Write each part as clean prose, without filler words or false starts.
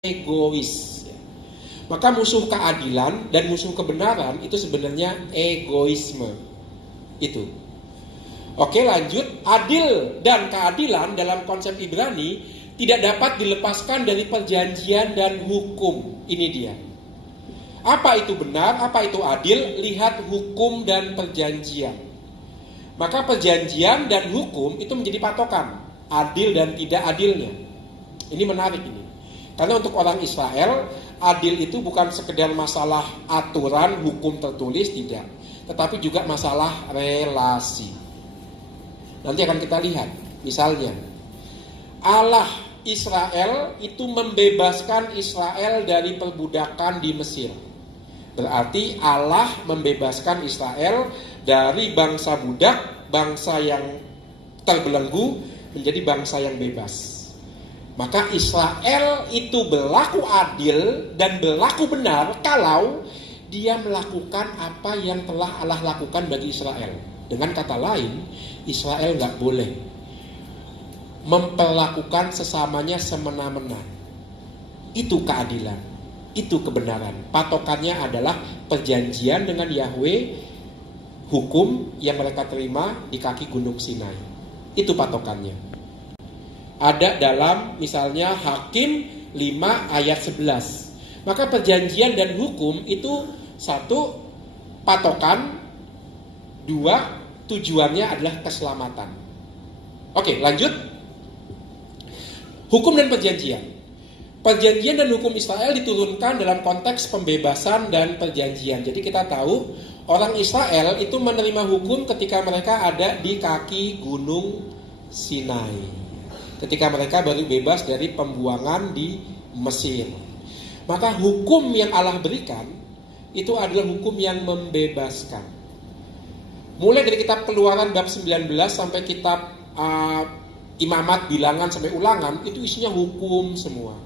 egois. Maka musuh keadilan dan musuh kebenaran itu sebenarnya egoisme. Itu. Oke, lanjut. Adil dan keadilan dalam konsep Ibrani tidak dapat dilepaskan dari perjanjian dan hukum. Ini dia. Apa itu benar, apa itu adil? Lihat hukum dan perjanjian. Maka perjanjian dan hukum itu menjadi patokan adil dan tidak adilnya. Ini menarik ini. Karena untuk orang Israel, adil itu bukan sekedar masalah aturan hukum tertulis, tidak. Tetapi juga masalah relasi. Nanti akan kita lihat. Misalnya, Allah Israel itu membebaskan Israel dari perbudakan di Mesir. Berarti Allah membebaskan Israel dari bangsa budak, bangsa yang terbelenggu, menjadi bangsa yang bebas. Maka Israel itu berlaku adil dan berlaku benar kalau dia melakukan apa yang telah Allah lakukan bagi Israel. Dengan kata lain, Israel gak boleh memperlakukan sesamanya semena-mena. Itu keadilan, itu kebenaran. Patokannya adalah perjanjian dengan Yahweh, hukum yang mereka terima di kaki Gunung Sinai. Itu patokannya. Ada dalam misalnya Hakim 5 ayat 11. Maka perjanjian dan hukum itu satu, patokan. Dua, tujuannya adalah keselamatan. Oke, lanjut. Hukum dan perjanjian. Perjanjian dan hukum Israel diturunkan dalam konteks pembebasan dan perjanjian. Jadi kita tahu orang Israel itu menerima hukum ketika mereka ada di kaki Gunung Sinai. Ketika mereka baru bebas dari pembuangan di Mesir. Maka hukum yang Allah berikan itu adalah hukum yang membebaskan. Mulai dari kitab Keluaran bab 19 sampai kitab Imamat, Bilangan sampai Ulangan, itu isinya hukum semua.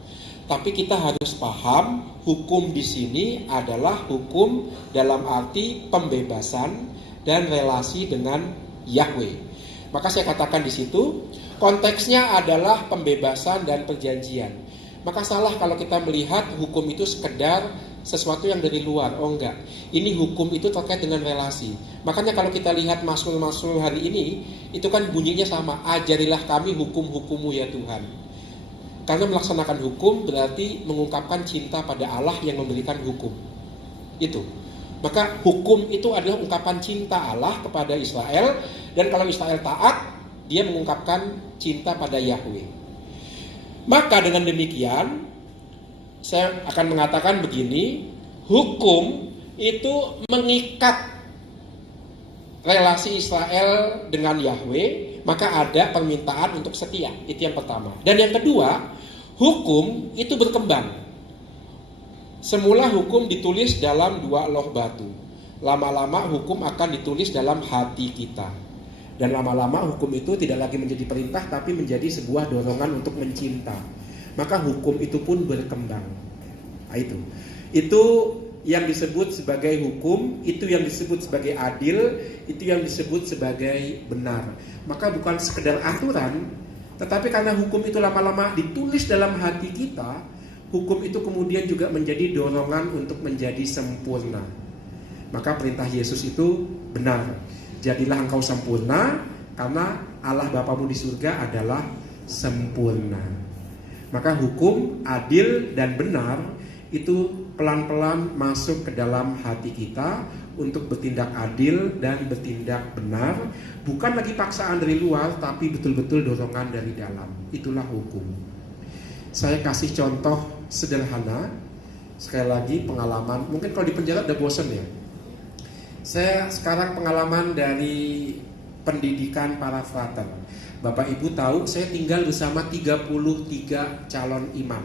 Tapi kita harus paham hukum di sini adalah hukum dalam arti pembebasan dan relasi dengan Yahweh. Maka saya katakan di situ konteksnya adalah pembebasan dan perjanjian. Maka salah kalau kita melihat hukum itu sekedar sesuatu yang dari luar. Oh enggak, ini hukum itu terkait dengan relasi. Makanya kalau kita lihat Mazmur hari ini, itu kan bunyinya sama. Ajarilah kami hukum-hukum-Mu ya Tuhan. Karena melaksanakan hukum berarti mengungkapkan cinta pada Allah yang memberikan hukum. Itu. Maka hukum itu adalah ungkapan cinta Allah kepada Israel. Dan kalau Israel taat, dia mengungkapkan cinta pada Yahweh. Maka dengan demikian, saya akan mengatakan begini, hukum itu mengikat relasi Israel dengan Yahweh, maka ada permintaan untuk setia. Itu yang pertama. Dan yang kedua, hukum itu berkembang. Semula hukum ditulis dalam 2 loh batu. Lama-lama hukum akan ditulis dalam hati kita. Dan lama-lama hukum itu tidak lagi menjadi perintah, tapi menjadi sebuah dorongan untuk mencinta. Maka hukum itu pun berkembang. Nah, itu yang disebut sebagai hukum, itu yang disebut sebagai adil, itu yang disebut sebagai benar. Maka bukan sekedar aturan, tetapi karena hukum itu lama-lama ditulis dalam hati kita, hukum itu kemudian juga menjadi dorongan untuk menjadi sempurna. Maka perintah Yesus itu benar. Jadilah engkau sempurna karena Allah Bapamu di surga adalah sempurna. Maka hukum, adil dan benar itu pelan-pelan masuk ke dalam hati kita untuk bertindak adil dan bertindak benar. Bukan lagi paksaan dari luar, tapi betul-betul dorongan dari dalam. Itulah hukum. Saya kasih contoh sederhana. Sekali lagi pengalaman. Mungkin kalau di penjara udah bosan ya. Saya sekarang pengalaman dari pendidikan para frater. Bapak Ibu tahu saya tinggal bersama 33 calon imam.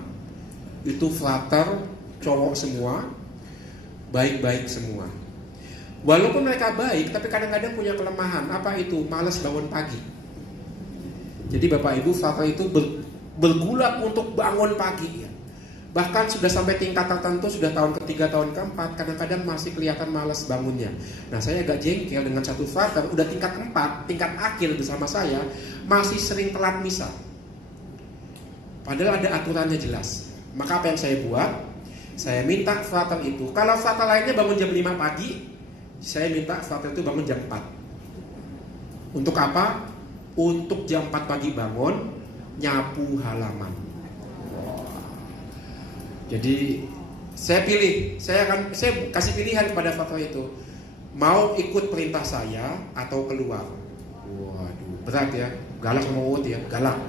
Itu frater cowok semua, baik-baik semua. Walaupun mereka baik, tapi kadang-kadang punya kelemahan. Apa itu? Malas bangun pagi. Jadi Bapak Ibu frater itu bergulat untuk bangun pagi. Bahkan sudah sampai tingkat tertentu, sudah tahun ketiga, tahun keempat, kadang-kadang masih kelihatan malas bangunnya. Nah, saya agak jengkel dengan satu frater, udah tingkat 4, tingkat akhir bersama saya, masih sering telat misa. Padahal ada aturannya jelas. Maka apa yang saya buat? Saya minta frater itu, kalau frater lainnya bangun jam 5 pagi, saya minta frater itu bangun jam 4. Untuk apa? Untuk jam 4 pagi bangun, nyapu halaman. Jadi saya kasih pilihan kepada frater itu, mau ikut perintah saya atau keluar. Waduh, berat ya, galak sama Uut ya, galak.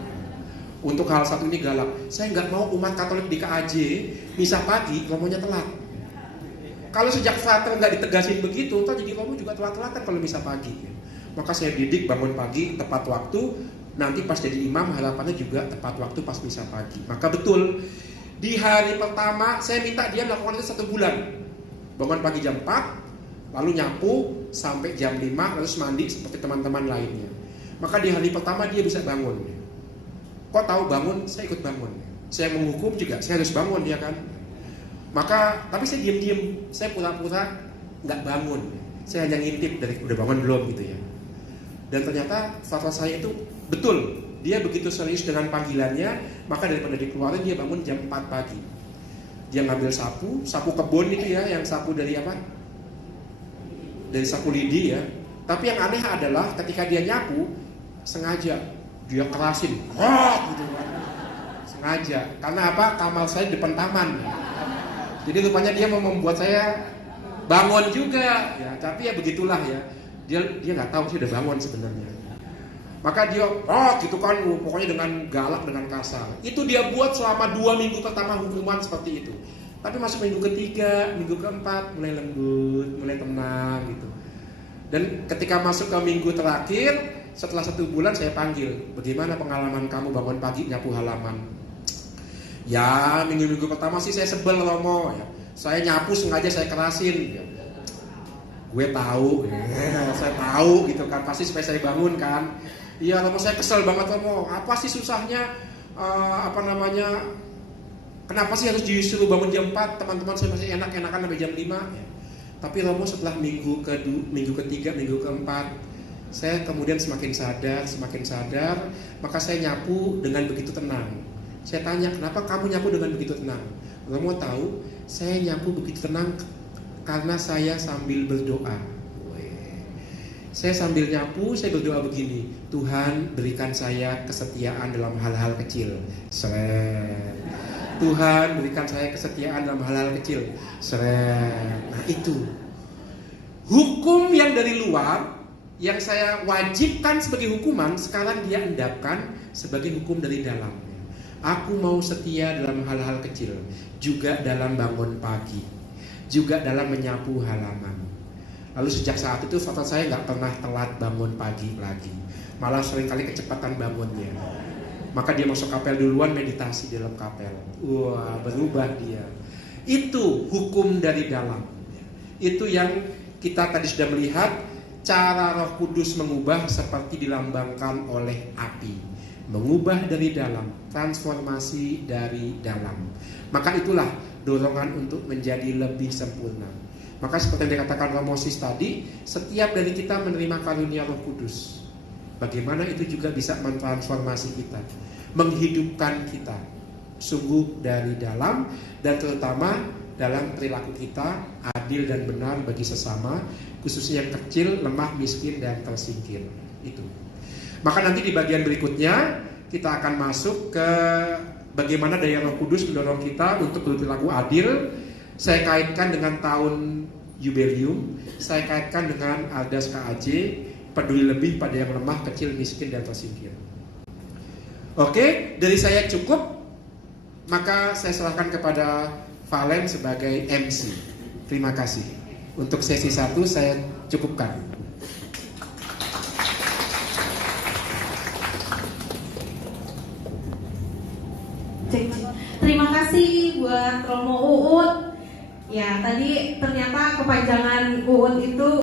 Untuk hal satu ini galak. Saya nggak mau umat Katolik di KAJ misa pagi romonya telat. Kalau sejak frater nggak ditegasin begitu, ntar jadi romo juga telat-telatan kalau misa pagi. Maka saya didik bangun pagi tepat waktu. Nanti pas jadi imam harapannya juga tepat waktu pas misa pagi. Maka betul di hari pertama saya minta dia melakukan itu 1 bulan. Bangun pagi jam 4, lalu nyapu sampai jam 5, lalu mandi seperti teman-teman lainnya. Maka di hari pertama dia bisa bangun. Kok tahu bangun? Saya ikut bangun. Saya menghukum juga, saya harus bangun ya kan. Maka, tapi saya diam-diam, saya pura-pura nggak bangun. Saya hanya ngintip dari udah bangun belum gitu ya. Dan ternyata frater saya itu betul, dia begitu serius dengan panggilannya, maka daripada dikeluarin dia bangun jam 4 pagi. Dia ngambil sapu kebun itu ya, yang sapu dari apa? Dari sapu lidi ya. Tapi yang aneh adalah ketika dia nyapu sengaja dia kerasin, gitu kan. Sengaja, karena apa? Kamar saya di depan taman. Jadi rupanya dia mau membuat saya bangun juga, ya. Tapi ya begitulah ya. Dia nggak tahu sih udah bangun sebenarnya. Maka dia, gitu kan, pokoknya dengan galak, dengan kasar. Itu dia buat selama 2 minggu pertama hukuman seperti itu. Tapi masuk minggu ketiga, minggu keempat, mulai lembut, mulai tenang gitu. Dan ketika masuk ke minggu terakhir, setelah 1 bulan saya panggil, bagaimana pengalaman kamu bangun pagi nyapu halaman? Ya minggu-minggu pertama sih saya sebel Romo ya. Saya nyapu sengaja saya kerasin ya. Gue tahu ya, saya tahu gitu kan, pasti supaya saya bangun kan. Iya Romo, saya kesel banget Romo. Apa sih susahnya kenapa sih harus disuruh bangun jam 4? Teman-teman saya masih enak-enakan sampai jam 5 ya. Tapi Romo setelah minggu ketiga, minggu keempat, saya kemudian semakin sadar, maka saya nyapu dengan begitu tenang. Saya tanya, kenapa kamu nyapu dengan begitu tenang? Romo tahu, saya nyapu begitu tenang karena saya sambil berdoa. Saya sambil nyapu, saya berdoa begini, Tuhan berikan saya kesetiaan dalam hal-hal kecil. Tuhan berikan saya kesetiaan dalam hal-hal kecil. Nah itu hukum yang dari luar, yang saya wajibkan sebagai hukuman, sekarang dia endapkan sebagai hukum dari dalam. Aku mau setia dalam hal-hal kecil, juga dalam bangun pagi, juga dalam menyapu halaman. Lalu sejak saat itu frater saya nggak pernah telat bangun pagi lagi, malah seringkali kecepatan bangunnya. Maka dia masuk kapel duluan, meditasi di dalam kapel. Wah, berubah dia. Itu hukum dari dalam. Itu yang kita tadi sudah melihat. Cara Roh Kudus mengubah seperti dilambangkan oleh api. Mengubah dari dalam, transformasi dari dalam. Maka itulah dorongan untuk menjadi lebih sempurna. Maka seperti yang dikatakan Romo Sis tadi, setiap dari kita menerima karunia Roh Kudus. Bagaimana itu juga bisa mentransformasi kita, menghidupkan kita, sungguh dari dalam, dan terutama dalam perilaku kita adil dan benar bagi sesama, khususnya yang kecil, lemah, miskin, dan tersingkir. Itu. Maka nanti di bagian berikutnya kita akan masuk ke bagaimana daya Roh Kudus mendorong kita untuk berperilaku adil. Saya kaitkan dengan tahun jubileum, saya kaitkan dengan Aldas KAJ, peduli lebih pada yang lemah, kecil, miskin, dan tersingkir. Oke, dari saya cukup. Maka saya serahkan kepada Valen sebagai MC. Terima kasih. Untuk sesi 1 saya cukupkan. Terima kasih buat Romo Uut. Ya, tadi ternyata kepanjangan Uut itu